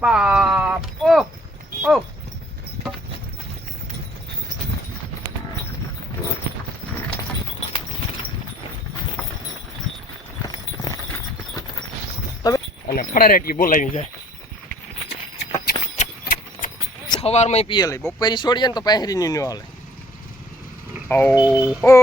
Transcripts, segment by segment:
બાપ ઓહ ઓહ અને ખડારેટી બોલાવી જાય સવારમાં પીએ લે બપોરી છોડીએ ને તો પહેરી ની ન હાલે ઓ ઓ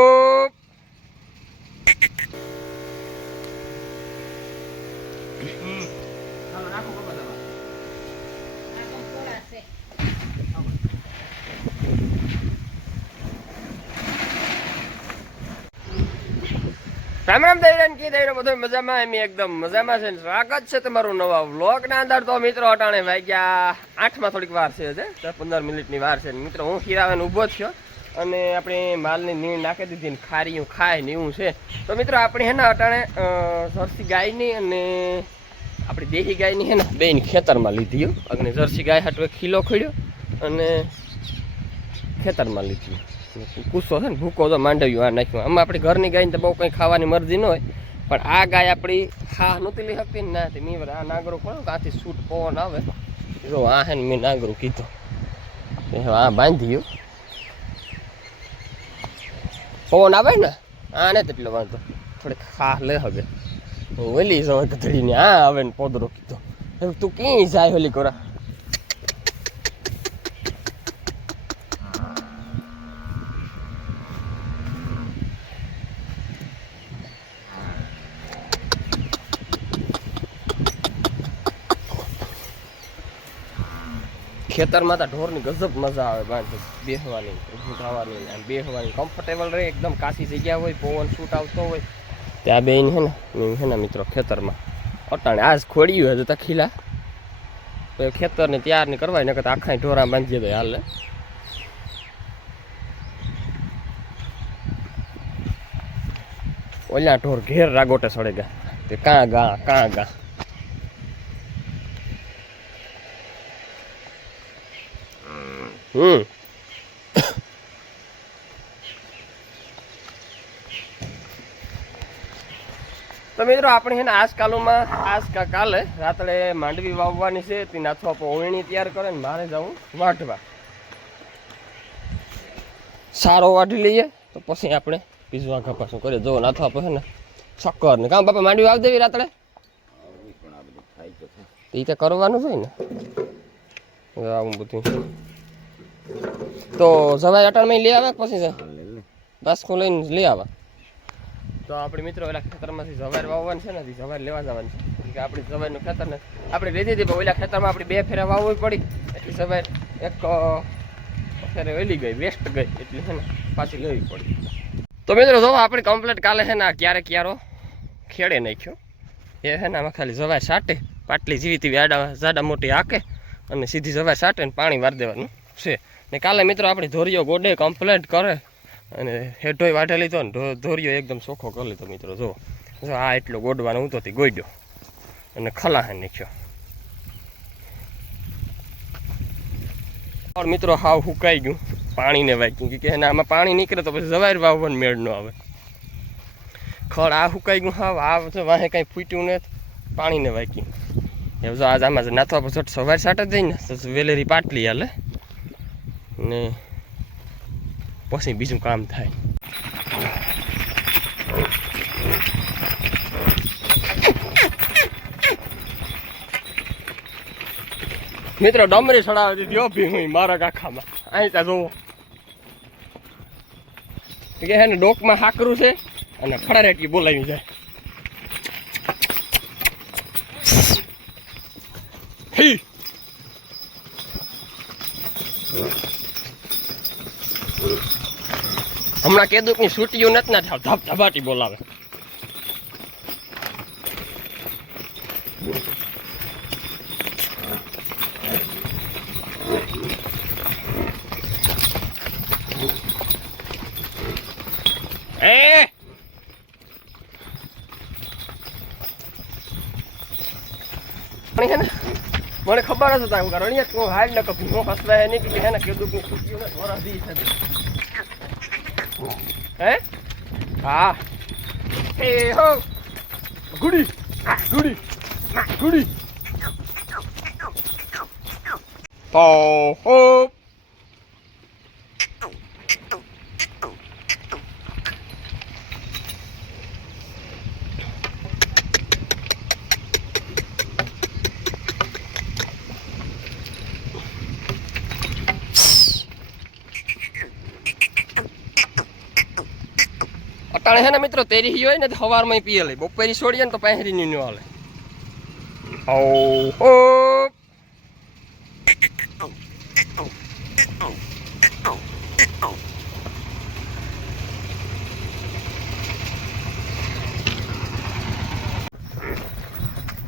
રામ રામ દઈરાન કી દઈરો બધો મજામાં એમ એકદમ મજામાં છે સ્વાગત છે તમારું નવા વ્લોગ ના અંદર તો મિત્રો અટાણે વાગ્યા 8માં થોડીક વાર છે 15 મિનિટની વાર છે મિત્રો હું ખીરાવાને ઊભો થયો અને આપણે માલની નીણ નાખી દીધી ને ખારીયું ખાય ને એવું છે તો મિત્રો આપણે હે ને અટાણે જર્સી ગાયની અને આપણી દેશી ગાયની હે ને બેન ખેતરમાં લીધી અને જર્સી ગાય હાટો ખીલો ખોડ્યો અને ખેતરમાં લીધી કુસો છે ને ભૂકો તો માંડવ્યું આ નાખ્યું આમાં આપણી ઘરની ગાયને તો બહુ કંઈ ખાવાની મરજી ન હોય પણ આ ગાય આપણી હા નહોતી લઈ શકતી ને ના મેં આ નાગરો કોણ ત્યાંથી સૂટ પવન આવે જો આ હે ને મેં નાગરું કીધું આ બાંધ્યું પવન આવે ને આ ને તેટલો વાંધો થોડીક ખા લે હવે ઓલી ધડીને આ આવે ને પોદરો કીધો તું ક્યાંય જાય ઓલી કોરા ખેતરમાં તો ઢોરની ગજબ મજા આવે બાંધ બેસવાની ઊભું થવાની આમ બેસવાની કમ્ફર્ટેબલ રહે એકદમ કાશી જગ્યા હોય પવન છૂટ આવતો હોય ત્યાં બેન હે ને મિત્રો ખેતરમાં અટાણે આજ ખોડ્યું હજુ તો ખીલા તો ખેતરને તૈયાર ને કરવાય નકર આખા ઢોરા બાંધીએ તો હાલે ઓલા ઢોર ઘેર રાગોટે સડે ગયા તે કાં ગા તો મિત્રો આપણે છે ને કાલે રાત્રે માંડવી વાવવાની છે તે નાથો આપો ઓળણી તૈયાર કરે ને મારે જવું વાઢવા સારો વાઢી લઈએ તો પછી આપણે પીઝવા કપાસું કરીએ જો નાથો આપો છે ને શક્કર ને કામ બાપા માંડવી વાવી દેવી રાત્રે એ તો કરવાનું છે ને આવું બધું તો જવાય અટાણમાં લઈ આવે પછી છે બાસકું લઈને લઈ આવે તો આપણે મિત્રો ઓલા ખેતરમાંથી જવાર વાવવાનું છે ને જવાર લેવા જવાનું છે કે આપણી જવારનું ખેતર ને આપણે લીધી હતી પણ ઓલા ખેતરમાં આપણે 2 ફેરા વાવવી પડી એટલે જવાર એક ફેરે ઓલી ગઈ વેસ્ટ ગઈ એટલે છે ને પાછી લેવી પડી તો મિત્રો જો આપણે કમ્પ્લીટ કાલે છે ને ક્યારો ખેડે નાખ્યો એ છે ને આમાં ખાલી જવાર સાટે પાટલી જેવી તેવી જાડા મોટી હાકે અને સીધી જવાર સાટે ને પાણી વાર દેવાનું છે ને કાલે મિત્રો આપણી ધોરીઓ ગોડે કમ્પ્લીટ કરે અને હેઠોય વાટે લીધો ને ધોરીઓ એકદમ ચોખ્ખો કરી લીધો મિત્રો જો આ એટલો ગોડવાનો હું તો ગોડ્યો અને ખલાહે નાખ્યો મિત્રો હાવ હુકાઈ ગયું પાણીને વાગ્યું કે આમાં પાણી નીકળે તો પછી જવાય વાવવાનો મેળ ન આવે ખડ આ હુકાઈ ગયું હાવ આ વાહે કાંઈ ફૂટ્યું નથી પાણીને વાગ્યું એવું જો આજ આમાં નાથવા પછી સવાર સાટ જ જઈને તો વેલેરી પાટલી હાલે ને પછી બીજું કામ થાય મિત્રો ડમરી સડાવી દીધી ઓભી હું મારા કાખામાં અહીં ત્યાં જોવો કે હે ને ડોકમાં હાકરું છે અને ખડારેટી બોલાવી જાય હમણાં કેદુકની છૂટીઓ નથી ના થાવ ધબ ધબાટી બોલાવે મને ખબર જ હતા હું રણિયા હું હાલ ન કપી હું હસવાય નહીં કે હે ને કેદુકની છૂટીઓ ને વરસ દી છે હે હા એ હો ગુડી ગુડી ગુડી હો હો અટાણે હે ને મિત્રો તેરી હોય ને તો સવારમાં પીએ લે, બપોરી છોડીએ ને તો પહેરી ની ન હાલે. હો હો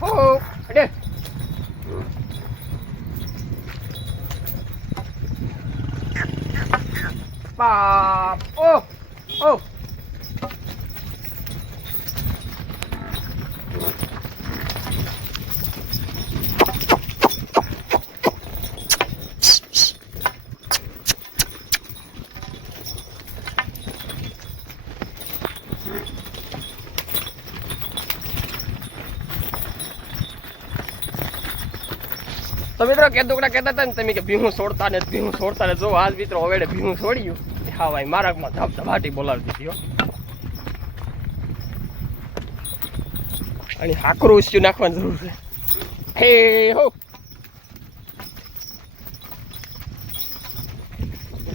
હો અડે બાપ ઓ ઓ તો મિત્રો કેદુકડા કહેતા હતા ને તમે કે ભીહું છોડતા ને જો આજ મિત્રો હવે ભીહું છોડ્યું. હા ભાઈ મારામાં ધબધબાટી બોલાવતી હતી હો. અને હાકરું ઉસ્યું નાખવાની જરૂર છે. હે હો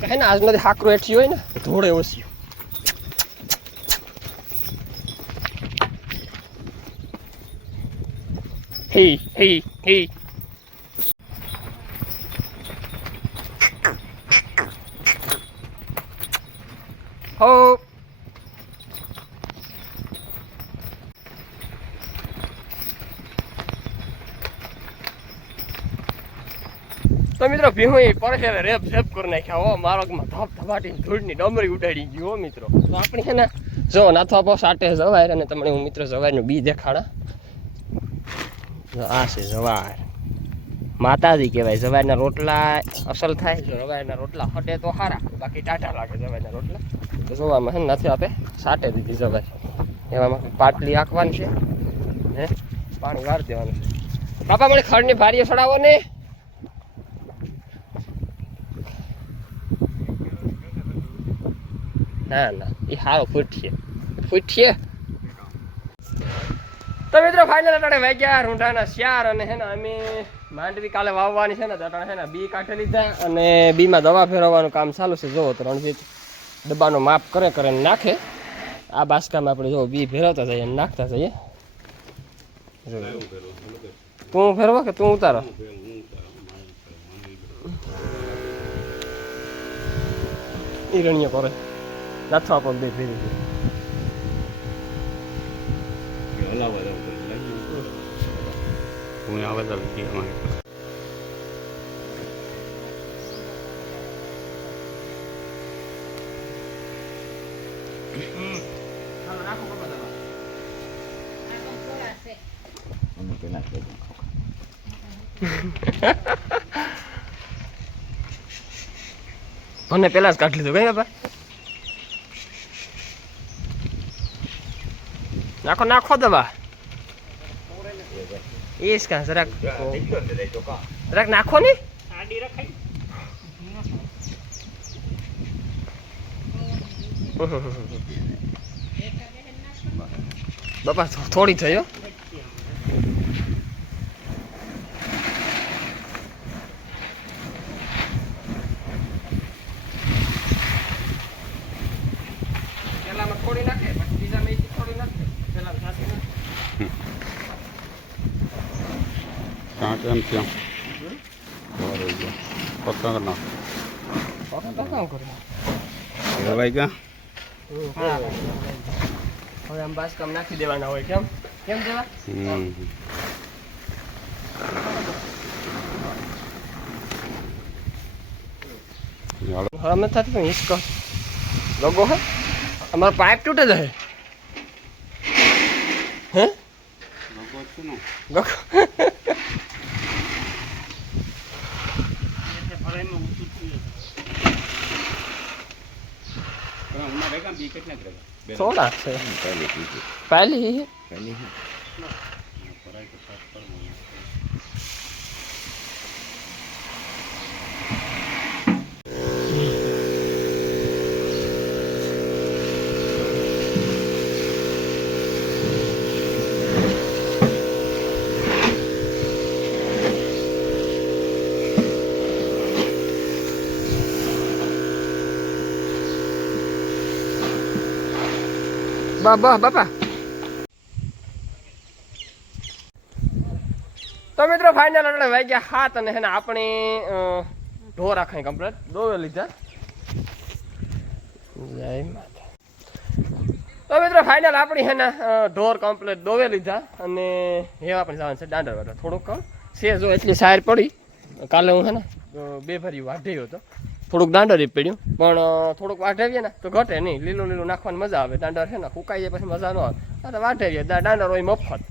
કહે ને આજ નથી હાકરું હેઠી હોય ને ધોળે ઓસ્યું. હે હે હે હો તો મિત્રો ભીહું પરસે રેપ રેપ કરી નાખ્યા હો. મારોગમાં ધબધબાટી ધૂળની ડમરી ઉડાડી ગયું હો મિત્રો. તો આપણી છે ને જો નાથો આપો સાટે જવાય અને તમને હું મિત્રો જવારનું બી દેખાડા. આ છે જવાર, માતાજી કહેવાય. જવારના રોટલા અસલ થાય. જો જવારના રોટલા હટે તો સારા, બાકી ટાટા લાગે જવારના રોટલા. તો જોવામાં હે ને નથી આપે સાટે દીધી જવાય. એવામાં પાટલી આંકવાની છે ને પાણી વાર દેવાનું છે. બાપા મને ખડની ભારીએ ચડાવો ને. ના ના એ સારો ફૂટશે. તો મિત્રો ફાઇનલ અટાણે વાગ્યા રૂંઢાના 4 અને હે ને અમે માંડવી કાલે વાવવાની છે ને તો અટાણે હે ને બી કાઢી લીધા અને બીમાં દવા ફેરવવાનું કામ ચાલુ છે. જોવો તો રણજીત ડબ્બાનો માપ કરે ને નાખે. આ બાસકામાં આપણે જો બી ફેરવતા જઈએ અને નાખતા જઈએ. તું ફેરવો કે તું ઉતારો? ઈ રણીઓ કરે નાથો આપો બે ફેરી મને પેલા જ કાઢી લીધું કઈ બાપા. નાખો દવા એસ કા જરાક નાખો ને. બાપા થોડી થયો. પેલામાં થોડી નાખે પછી બીજા મેં થોડી નાખે. પેલા સાથે એમ ત્યાં પક્કા ના કામ કરે રવાઈ ગયા. હવે આમ બાસ કામ નાખી દેવાના હોય. કેમ દેવા? હરામ થતી પણ હિસકો લોગો હે અમારો પાઇપ તૂટે જાય. હે થોડા છે પહેલી બાપા તો મિત્રો ફાઇનલ એટલે વાગ્યા 7 અને હેને આપણે ઢોર આખાય કમ્પ્લીટ દોવે લીધા. જય માતા. તો મિત્રો ફાઇનલ આપણી હેને ઢોર કમ્પ્લીટ દોવે લીધા અને હવે આપણે જવાનું છે દાંડર વાળા. થોડુંક છે જો એટલી સાર પડી કાલે હું હે ને 2 ભરી વાઢ્યો હતો. થોડુંક દાંડર પડ્યું પણ થોડુંક વાઢાવીએ ને તો ઘટે નહીં. લીલું નાખવાની મજા આવે. દાંડર છે ને ફૂકાઈ જાય પછી મજા ન આવે. તો વાઢાવીએ દાંડર હોય મફત.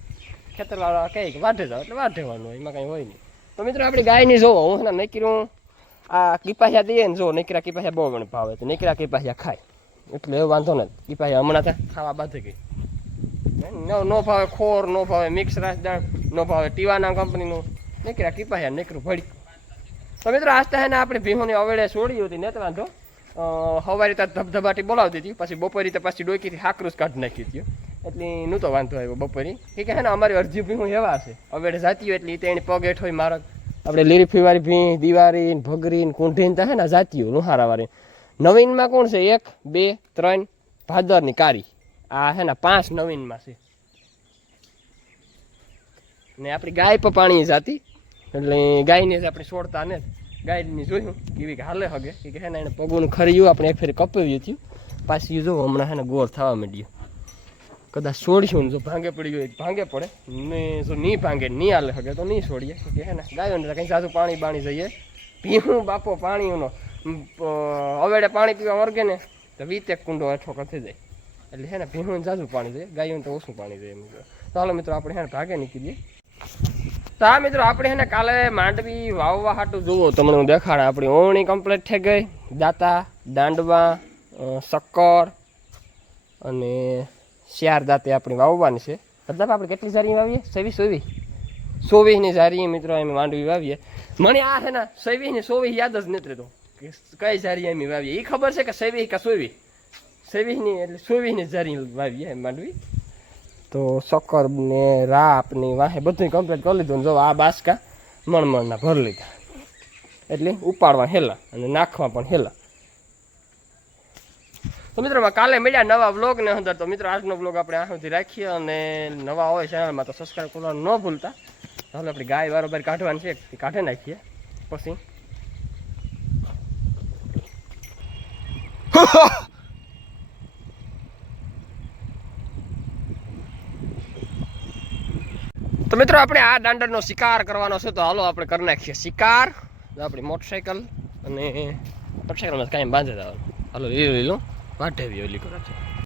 ખેતરવાળા કહે કે વાઢે જાવ એટલે વાઢેવાનું હોય, એમાં કંઈ હોય નહીં. તો મિત્રો આપણી ગાયની જોવો હું છે ને નકરું આ કીપાહિયા દઈએ ને જો નકરા કીપાહિયા બહુ મને ભાવે તો નકરા કીપાહિયા ખાય એટલે એવું વાંધો નથી. કીપાહિયા હમણાં ત્યાં ખાવા બાંધી ગઈ. ન ભાવે ખોર, ન ભાવે મિક્સ રાસદાણ, ન ભાવે ટીવાના કંપનીનું નકરા કીપાહિયા નકરું ભળી. તો મિત્રો આસ્તા ને આપણે ભીહોની અવેડે છોડી હતી ને તો વાંધો સવારે ત્યાં ધબધબાટી બોલાવતી હતી. પછી બપોરી તો પાછી ડોકીથી હાકરું જ કાઢી નાખી હતી એટલે નહોતો વાંધો આવ્યો બપોરી. કે હે ને અમારી અરજી ભીહું એવા છે અવેડે જાતી હોય એટલે તેની પગ હેઠ હોય મારક. આપણે લીરી ફીવારી ભીં, દિવારી, ભગરી, કુંઢીન તો હે ને જાતી હોય લુહારાવાળી. નવીનમાં કોણ છે 1, 2, 3 ભાદરની કારી. આ હે ને 5 નવીનમાં છે. ને આપણી ગાય પણ પાણી જાતી એટલે ગાયને જ આપણે છોડતા ને ગાયની જોયું કેવી કે હાલે હગે કે હે ને એને પગું ખરીયું આપણે એક ફેર કપાવ્યું થયું. પાછી જો હમણાં હે ને ગોળ થવા માંડ્યું. કદાચ છોડ્યું ને જો ભાંગે પડી ગયું ભાંગે પડે ને જો નહીં ભાંગે નહીં હાલે હગે તો નહીં છોડીએ કે હે ને ગાયોને કંઈ સાચું પાણી બાણી જઈએ. પીવું બાપો પાણીનો અવેડે પાણી પીવા વર્ગે ને તો 20 કુંડો હેઠો થઈ જાય એટલે હે ને ભીનું જાજુ પાણી જાય, ગાયોને તો ઓછું પાણી જાય એમ. તો હાલો મિત્રો આપણે હે ને ભાગે નીકળીએ. તો હા મિત્રો આપણે હે ને કાલે માંડવી વાવવા હાટું જુઓ તમને હું દેખાડા. આપણી ઓવણી કમ્પ્લીટ થઈ ગઈ. દાતા, દાંડવા, શક્કર અને 4 દાંતે આપણી વાવવાની છે. મતલબ આપણે કેટલી જારી વાવીએ? 24ની જારી મિત્રો અમે માંડવી વાવીએ. મને આ છે ને 26 ને 24 યાદ જ નથી રહેતો કે કઈ જારી અમે વાવીએ. એ ખબર છે કે 27 કે 24ની એટલે 24ની જારી વાવીએ માંડવી. તો શક્કર ને રાપ ને વાહે બધું કમ્પ્લીટ કરી લીધું. જો આ બાસકા મણમણના ભર લીધા એટલે ઉપાડવા હેલા અને નાખવા પણ હેલા. તો મિત્રો કાલે મળ્યા નવા વ્લોગને અંદર. તો મિત્રો આજનો વ્લોગ આપણે આ સુધી રાખીએ અને નવા હોય ચેનલમાં તો સબસ્ક્રાઈબ કરવાનું ન ભૂલતા. હાલ આપણી ગાય બરાબર કાઢવાની છે એ કાઢી નાખીએ પછી. તો મિત્રો આપણે આ દાંડરનો શિકાર કરવાનો છે તો હાલો આપણે કરી નાખીએ શિકાર. આપણી મોટરસાઇકલ અને મોટરસાઇકલમાં કાંઈ બાંધે જવાનું. હાલો લીલું વાઢેવી ઓલી કરે છે.